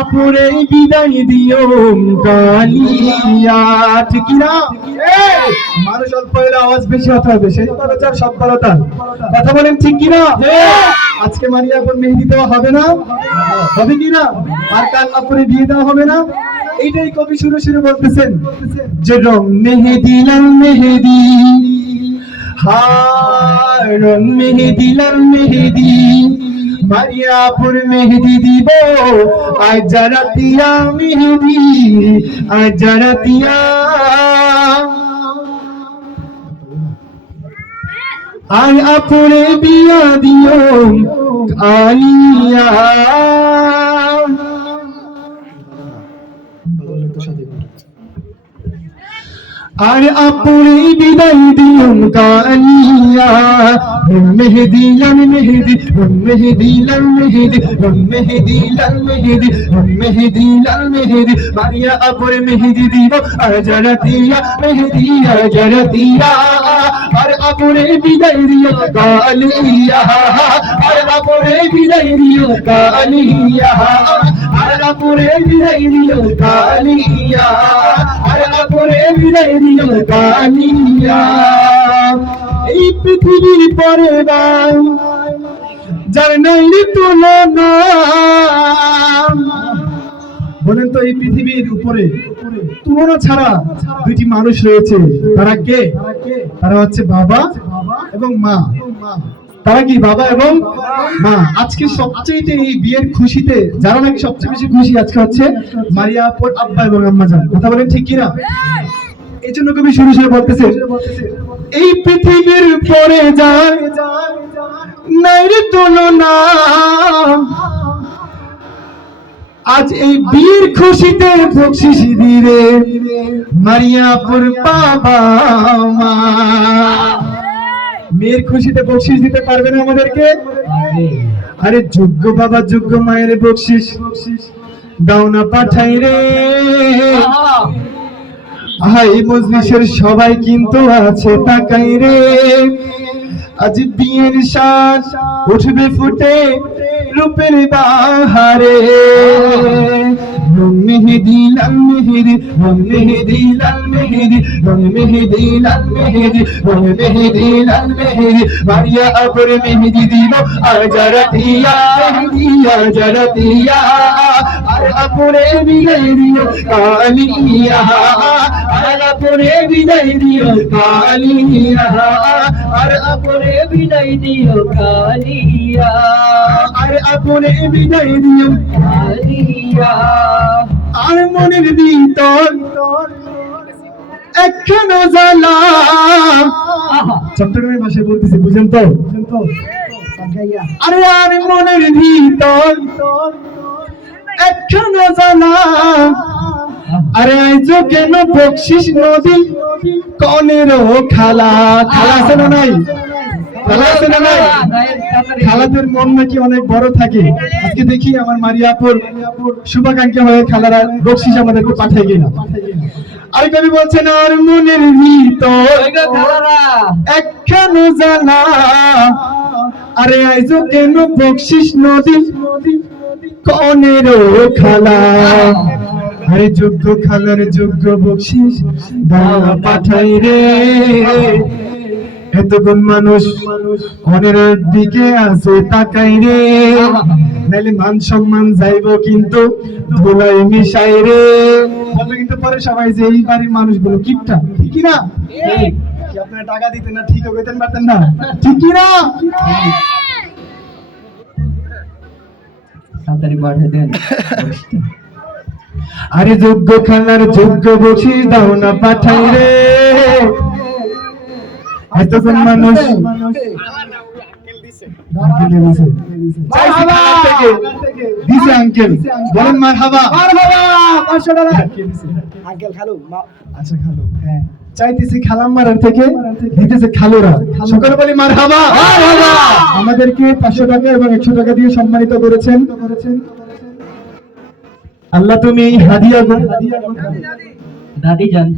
আপুরে বিদায় দিও কালিয়া। ঠিক না? মানুষ অল্প হলে আওয়াজ বেশি হতে হবে, সেই বড়তার সব বড়তার কথা বলেন, ঠিক কিনা? আজকে মারিয়া আপুর মেহেদি দেওয়া হবে না? হবে কিনা? আর কাল আপুরে বিয়ে দেওয়া হবে না? এইটাই কবি শুরু শুরু বলতেছেন যে রং মেহেদি লাল মেহেদি, হায় রং মেহেদি লাল মেহেদি, মারিয়াপুর মেহেদি দিব আজ জারাতিয়া মেহেদি, আজ জারাতিয়া। আর আপুরে বিয়া দিও কালিয়া। আর আপুরে বিদায় দিও কালিয়া। মেহেদি লাল মেহেদি, মেহেদি লাল মেহেদি, মেহেদি লাল মেহেদি, মেহেদি লাল মেহেদি, মারিয়া আপুরে মেহেদি দিব আজ রাতিয়া মেহেদি, আজ রাতিয়া। আর আপুরে বিদায় দিও কালিয়া, আর আপুরে বিদায় দিও কালিয়া, আর আপুরে বিদায় দিও কালিয়া, আর আপুরে বিদায় দিও কালিয়া। এই পৃথিবীর পরে নাই যার নাই তুলনা। বলেন তো, এই পৃথিবীর উপরে তুলনা ছাড়া দুইটি মানুষ রয়েছে, তারা কে? তারা হচ্ছে বাবা এবং মা। তারা কি? বাবা এবং মা। আজকে সবচেয়ে এই বিয়ের খুশিতে যারা নাকি সবচেয়ে বেশি খুশি আজকে হচ্ছে মারিয়া আপুর আব্বা এবং আম্মা জান। কথা বলেন, ঠিক কিনা? এই জন্য কবি শুরু শুরু বলতেছে এই পৃথিবীর পরে যায় নাই রে তুলনা। আজ এই বিয়ের খুশিতে বকশিশ দিরে মারিয়াপুর বাবা মা। মেয়ের খুশিতে বকশিশ দিতে পারবে না আমাদেরকে? আরে যোগ্য বাবা যোগ্য মায়ের বকশিশ দাও না পাঠাই রে। হাই মজলিসের সবাই কিন্তু আছে তাকাই রে। আজ বিয়ের সাজ উঠবে ফুটে রূপের বাহারে। রং মেহেদি লাল মেহেদি, রং মেহেদি লাল মেহেদি, রং মেহেদি লাল মেহেদি, রং মেহেদি লাল মেহেদি, মারিয়া আপুর মেহেদি দিব আজ রাতিয়া মেহেদি, আজ রাতিয়া। আর আপুরে বিদায় দিও কালিয়া, আর আপুরে বিদায় দিও কালিয়া, আর আপুরে বিদায় দিও কালিয়া, আর আপুরে বিদায় দিও কালিয়া। আর মনের ভিতর একখানা জ্বালা। চট্টগ্রামের ভাষায় বলতেছি, বুঝেন তো? আরে আর মনের ভিতর একখানা জ্বালা। আরে আইজো কেন বকশিশ নদী কনেরও খালা। খালা আছে না নাই? খালা আছে না নাই? খালাদের মন নাকি অনেক বড় থাকে। আজকে দেখি আমার মারিয়াপুর শুভাকাঙ্ক্ষী হয়ে খালারা বকশিশ আমাদেরকে পাঠাই কিনা। আর কবি বলছেন আর মনের ভিতর একখানা জ্বালা। আরে আইজো কেন বকশিশ নদী কনেরও খালা। আরে যোগ্য খালার যোগ্য বকশিশ দাও পাঠাই রে। এতক্ষণ মানুষ অনের দিকে আছে তাকাই রে, নাইলে মান সম্মান যাইব কিন্তু ধুলাই মিশাই রে। বলবে কিন্তু পরে সবাই যে এই বাড়ির মানুষগুলো কিপটা। ঠিক না? কি আপনারা টাকা দিতেন না, ঠিক বেতন পারতেন না? ঠিক না? আরে যোগ্য খালার যোগ্য বকশিশ দাও না পাঠাই রে। এতক্ষণ মানুষ দিছে আঙ্কেল, বলেন মারহাবা। আঙ্কেল খালু, আচ্ছা খালু, হ্যাঁ চাইতেছি খালাম্মার থেকে দিতেছে খালুরা। সকলে বলি মারহাবা। আমাদেরকে 500 টাকা এবং 100 টাকা দিয়ে সম্মানিত করেছেন। আল্লাহ তুমি এই হাদিয়া দাদি জান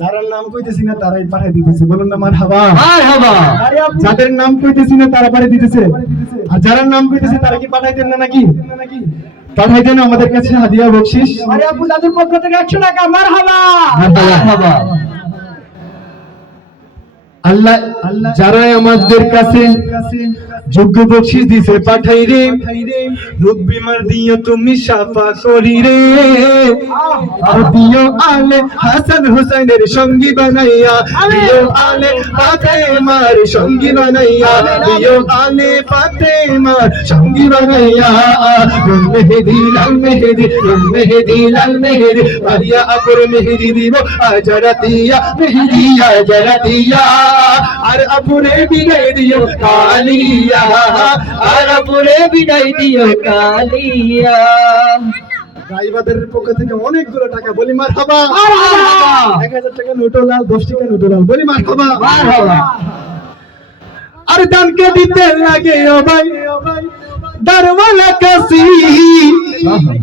যারা নাম কইতেছি না তারাই পাঠিয়ে দিতেছে। বলুন না মারহাবা। মারহাবা। যাদের নাম কইতেছি না তারা পাঠিয়ে দিতেছে, আর যারা নাম কইতেছে তারা কি পাঠাইতেন না নাকি? পাঠাই দেন আমাদের কাছে হাদিয়া বকশিশ। আরে আপু দাদুর পক্ষ থেকে 100 টাকা। মারহাবা। মারহাবা। আল্লাহ যারা আমাদের কাছে যোগ্য বকশিশ দিছে পাঠাই রে, রোগ বিমার দিও তুমি শাফা করি রে, আর দিও আলে হাসান হুসাইনের সঙ্গী বানাইয়া, দিও আলে ফাতেমার সঙ্গী বানাইয়া, দিও আলে ফাতেমার সঙ্গী বানাইয়া, রং মেহেদি লাল মেহেদি, রং মেহেদি লাল মেহেদি, মারিয়া আপুর মেহেদি দিব আজরাতিয়া, মেহেদি আজরাতিয়া, আর আপুরে বিদায় দিও কালিয়া, আর আপুরে বিদায় দিও কালিয়া। গাইবাদের পক্ষ থেকে অনেকগুলো টাকা, বলি মারহাবা। 1000 টাকা নোটও লাল, 10 টাকা নোটও লাল, বলি মারহাবা। আর দানকে দিতে লাগে ও ভাই দারওয়ালা কাশি।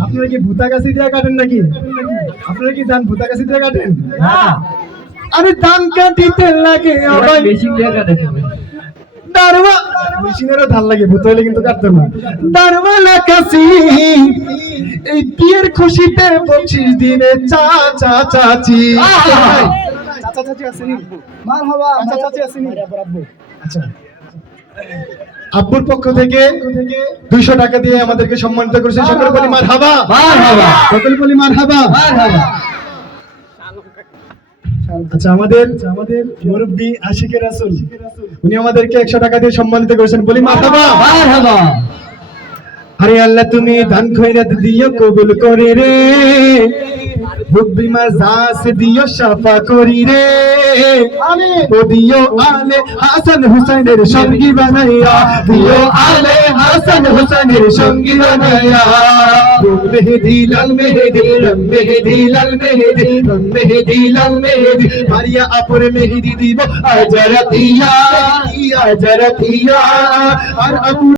আপনারা কি ভূতা কাশি দিয়ে কাটেন নাকি? আপনারা কি দান ভূতা কাশি দিয়ে কাটেন? আরে দান কাটিতে লাগে ও ভাই মেশিন দিয়ে কাটে, দারওয়া মেশিনেরও ধান লাগে, ভূত হলে কিন্তু কাটতো না। দারওয়ালা কাশি এই বিয়ের খুশিতে বকশিশ দিনে চাচা চাচি। চাচা চাচি আসেনি? মারহাবা। চাচা চাচি আসেনি? আচ্ছা, আব্বুর পক্ষ থেকে 200 টাকা দিয়ে আমাদেরকে সম্মানিত করেছে। সকলে বলি মারহাবা। মারহাবা। সকলে বলি মারহাবা। মারহাবা। আচ্ছা, আমাদের মুরব্বি আশিকের রাসূল উনি আমাদেরকে 100 টাকা দিয়ে সম্মানিত করেছেন, বলি মারহাবা। মারহাবা। আরে আল্লাহ তুমি দান খয়রাত দিও কবুল করে রে, রোগ বিমার জাস দিও শাফা করি রে, ও দিও আলে হাসান হুসাইনের সঙ্গী বানাইয়া, দিও আলে হাসান হুসাইনের সঙ্গী বানাইয়া, রং মেহেদি লাল মেহেদি, রং মেহেদি লাল মেহেদি, রং মেহেদি লাল মেহেদি, মারিয়া আপুর মেহেদি দিব আজরাতিয়া, আজরাতিয়া, আর আপু